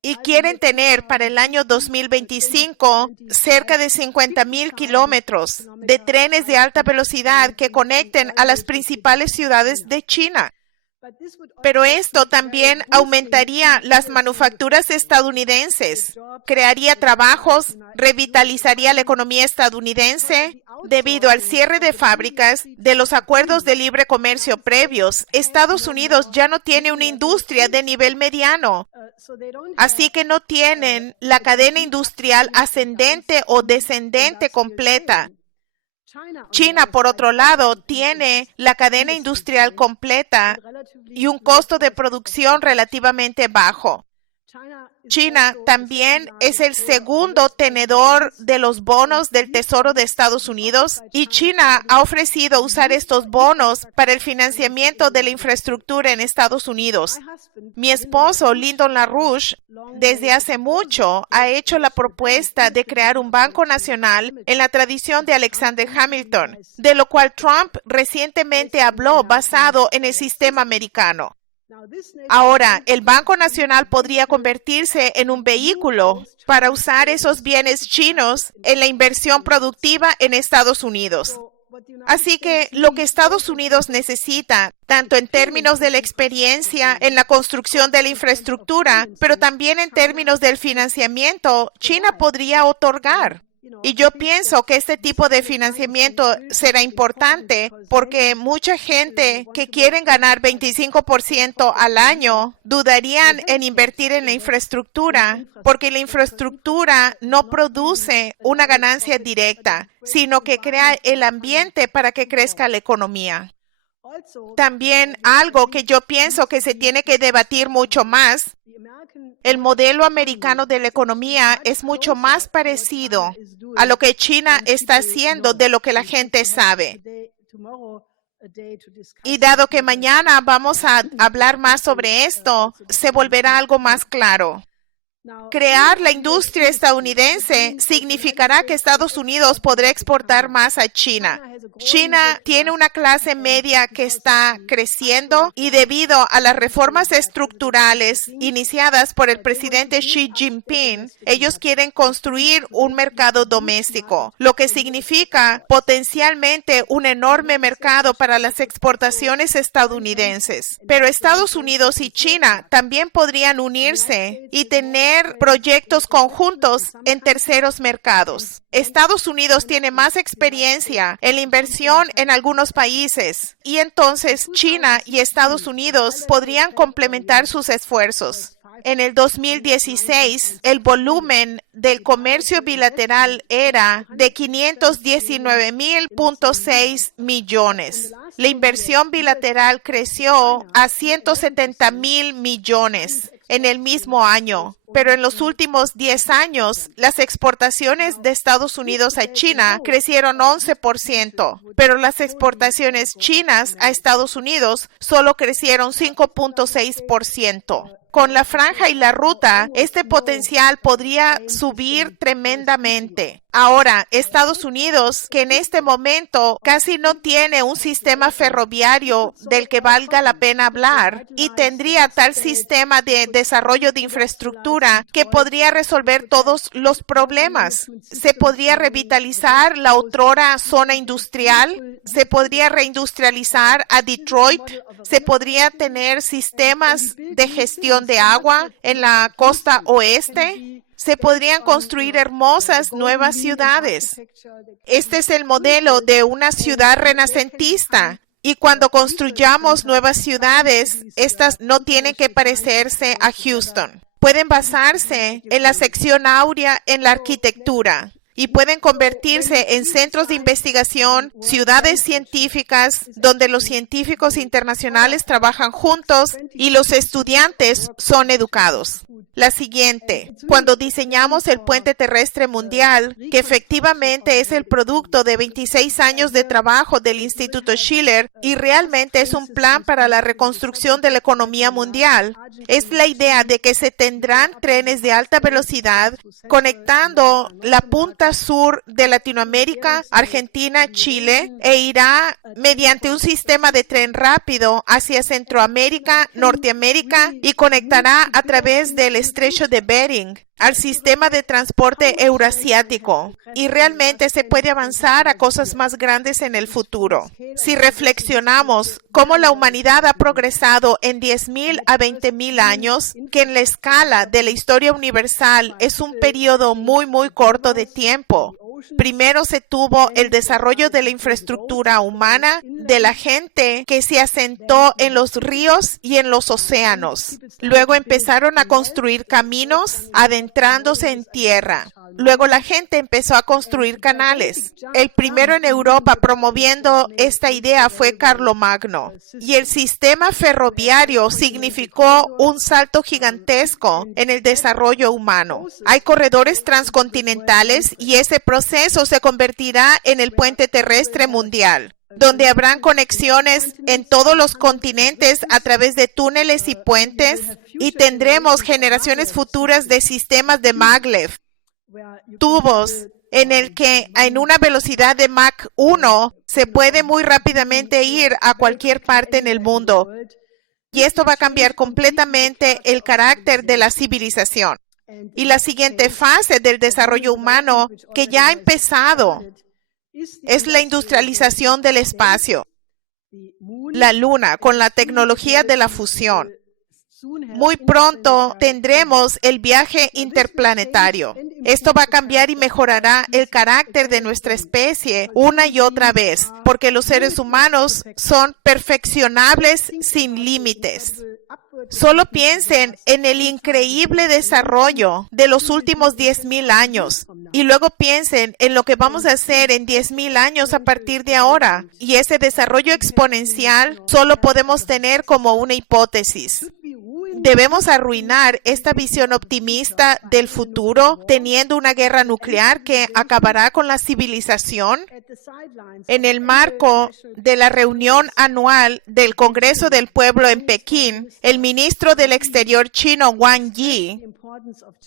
y quieren tener para el año 2025 cerca de 50,000 kilómetros de trenes de alta velocidad que conecten a las principales ciudades de China. Pero esto también aumentaría las manufacturas estadounidenses, crearía trabajos, revitalizaría la economía estadounidense. Debido al cierre de fábricas de los acuerdos de libre comercio previos, Estados Unidos ya no tiene una industria de nivel mediano. Así que no tienen la cadena industrial ascendente o descendente completa. China, por otro lado, tiene la cadena industrial completa y un costo de producción relativamente bajo. China también es el segundo tenedor de los bonos del Tesoro de Estados Unidos y China ha ofrecido usar estos bonos para el financiamiento de la infraestructura en Estados Unidos. Mi esposo, Lyndon LaRouche, desde hace mucho ha hecho la propuesta de crear un banco nacional en la tradición de Alexander Hamilton, de lo cual Trump recientemente habló basado en el sistema americano. Ahora, el Banco Nacional podría convertirse en un vehículo para usar esos bienes chinos en la inversión productiva en Estados Unidos. Así que lo que Estados Unidos necesita, tanto en términos de la experiencia en la construcción de la infraestructura, pero también en términos del financiamiento, China podría otorgar. Y yo pienso que este tipo de financiamiento será importante porque mucha gente que quieren ganar 25% al año dudarían en invertir en la infraestructura porque la infraestructura no produce una ganancia directa, sino que crea el ambiente para que crezca la economía. También algo que yo pienso que se tiene que debatir mucho más. El modelo americano de la economía es mucho más parecido a lo que China está haciendo de lo que la gente sabe. Y dado que mañana vamos a hablar más sobre esto, se volverá algo más claro. Crear la industria estadounidense significará que Estados Unidos podrá exportar más a China. China tiene una clase media que está creciendo y debido a las reformas estructurales iniciadas por el presidente Xi Jinping, ellos quieren construir un mercado doméstico, lo que significa potencialmente un enorme mercado para las exportaciones estadounidenses. Pero Estados Unidos y China también podrían unirse y tener proyectos conjuntos en terceros mercados. Estados Unidos tiene más experiencia en la inversión en algunos países y entonces China y Estados Unidos podrían complementar sus esfuerzos. En el 2016, el volumen del comercio bilateral era de 519,000.6 millones. La inversión bilateral creció a 170,000 millones en el mismo año, pero en los últimos 10 años, las exportaciones de Estados Unidos a China crecieron 11%, pero las exportaciones chinas a Estados Unidos solo crecieron 5.6%. Con la franja y la ruta, este potencial podría subir tremendamente. Ahora, Estados Unidos, que en este momento casi no tiene un sistema ferroviario del que valga la pena hablar, y tendría tal sistema de desarrollo de infraestructura que podría resolver todos los problemas. Se podría revitalizar la otrora zona industrial, se podría reindustrializar a Detroit, se podría tener sistemas de gestión de agua en la costa oeste. Se podrían construir hermosas nuevas ciudades. Este es el modelo de una ciudad renacentista. Y cuando construyamos nuevas ciudades, estas no tienen que parecerse a Houston. Pueden basarse en la sección áurea en la arquitectura y pueden convertirse en centros de investigación, ciudades científicas, donde los científicos internacionales trabajan juntos y los estudiantes son educados. La siguiente, cuando diseñamos el puente terrestre mundial, que efectivamente es el producto de 26 años de trabajo del Instituto Schiller y realmente es un plan para la reconstrucción de la economía mundial, es la idea de que se tendrán trenes de alta velocidad conectando la punta sur de Latinoamérica, Argentina, Chile, e irá mediante un sistema de tren rápido hacia Centroamérica, Norteamérica y conectará a través del estrecho de Bering al sistema de transporte eurasiático, y realmente se puede avanzar a cosas más grandes en el futuro. Si reflexionamos cómo la humanidad ha progresado en 10,000 a 20,000 años, que en la escala de la historia universal es un periodo muy corto de tiempo. Primero se tuvo el desarrollo de la infraestructura humana, de la gente que se asentó en los ríos y en los océanos. Luego empezaron a construir caminos adentrándose en tierra. Luego la gente empezó a construir canales. El primero en Europa promoviendo esta idea fue Carlomagno. Y el sistema ferroviario significó un salto gigantesco en el desarrollo humano. Hay corredores transcontinentales y ese proceso se convertirá en el puente terrestre mundial, donde habrán conexiones en todos los continentes a través de túneles y puentes, y tendremos generaciones futuras de sistemas de maglev, tubos en el que en una velocidad de Mach 1 se puede muy rápidamente ir a cualquier parte en el mundo. Y esto va a cambiar completamente el carácter de la civilización. Y la siguiente fase del desarrollo humano, que ya ha empezado, es la industrialización del espacio. La Luna, con la tecnología de la fusión. Muy pronto tendremos el viaje interplanetario. Esto va a cambiar y mejorará el carácter de nuestra especie una y otra vez, porque los seres humanos son perfeccionables sin límites. Solo piensen en el increíble desarrollo de los últimos 10,000 años y luego piensen en lo que vamos a hacer en 10,000 años a partir de ahora. Y ese desarrollo exponencial solo podemos tener como una hipótesis. Debemos arruinar esta visión optimista del futuro teniendo una guerra nuclear que acabará con la civilización. En el marco de la reunión anual del Congreso del Pueblo en Pekín, el ministro del Exterior chino Wang Yi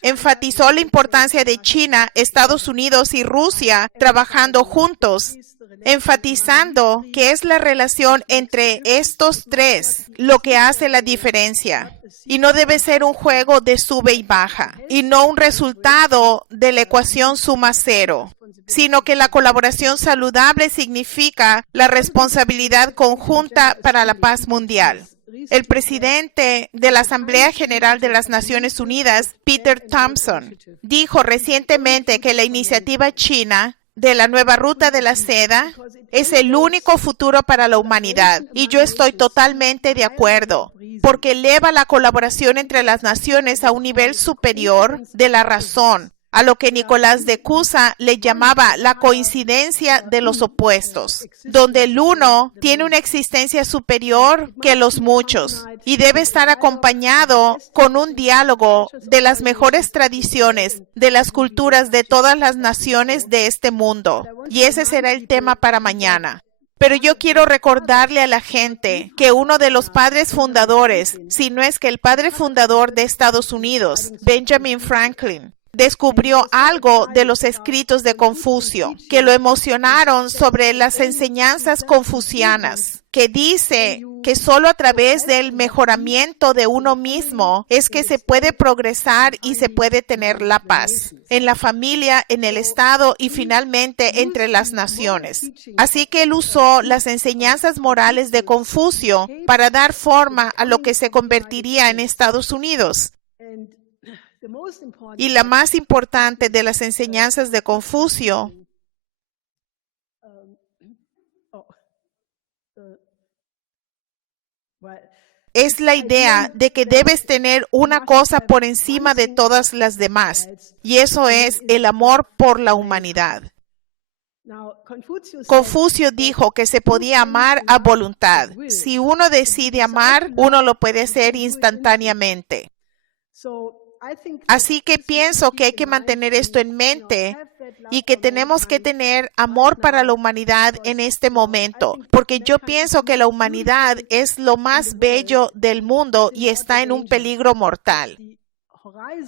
enfatizó la importancia de China, Estados Unidos y Rusia trabajando juntos, enfatizando que es la relación entre estos tres lo que hace la diferencia. Y no debe ser un juego de sube y baja, y no un resultado de la ecuación suma cero, sino que la colaboración saludable significa la responsabilidad conjunta para la paz mundial. El presidente de la Asamblea General de las Naciones Unidas, Peter Thompson, dijo recientemente que la iniciativa china de la nueva ruta de la seda es el único futuro para la humanidad. Y yo estoy totalmente de acuerdo, porque eleva la colaboración entre las naciones a un nivel superior de la razón, a lo que Nicolás de Cusa le llamaba la coincidencia de los opuestos, donde el uno tiene una existencia superior que los muchos y debe estar acompañado con un diálogo de las mejores tradiciones, de las culturas de todas las naciones de este mundo. Y ese será el tema para mañana. Pero yo quiero recordarle a la gente que uno de los padres fundadores, si no es que el padre fundador de Estados Unidos, Benjamin Franklin, descubrió algo de los escritos de Confucio que lo emocionaron sobre las enseñanzas confucianas, que dice que solo a través del mejoramiento de uno mismo es que se puede progresar y se puede tener la paz en la familia, en el Estado y finalmente entre las naciones. Así que él usó las enseñanzas morales de Confucio para dar forma a lo que se convertiría en Estados Unidos. Y la más importante de las enseñanzas de Confucio es la idea de que debes tener una cosa por encima de todas las demás, y eso es el amor por la humanidad. Confucio dijo que se podía amar a voluntad. Si uno decide amar, uno lo puede hacer instantáneamente. Así que pienso que hay que mantener esto en mente y que tenemos que tener amor para la humanidad en este momento, porque yo pienso que la humanidad es lo más bello del mundo y está en un peligro mortal.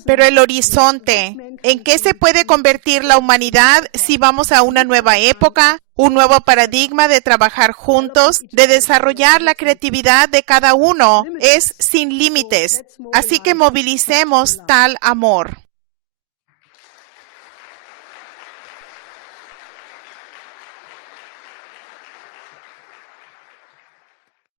Pero el horizonte, ¿en qué se puede convertir la humanidad si vamos a una nueva época, un nuevo paradigma de trabajar juntos, de desarrollar la creatividad de cada uno? Es sin límites. Así que movilicemos tal amor.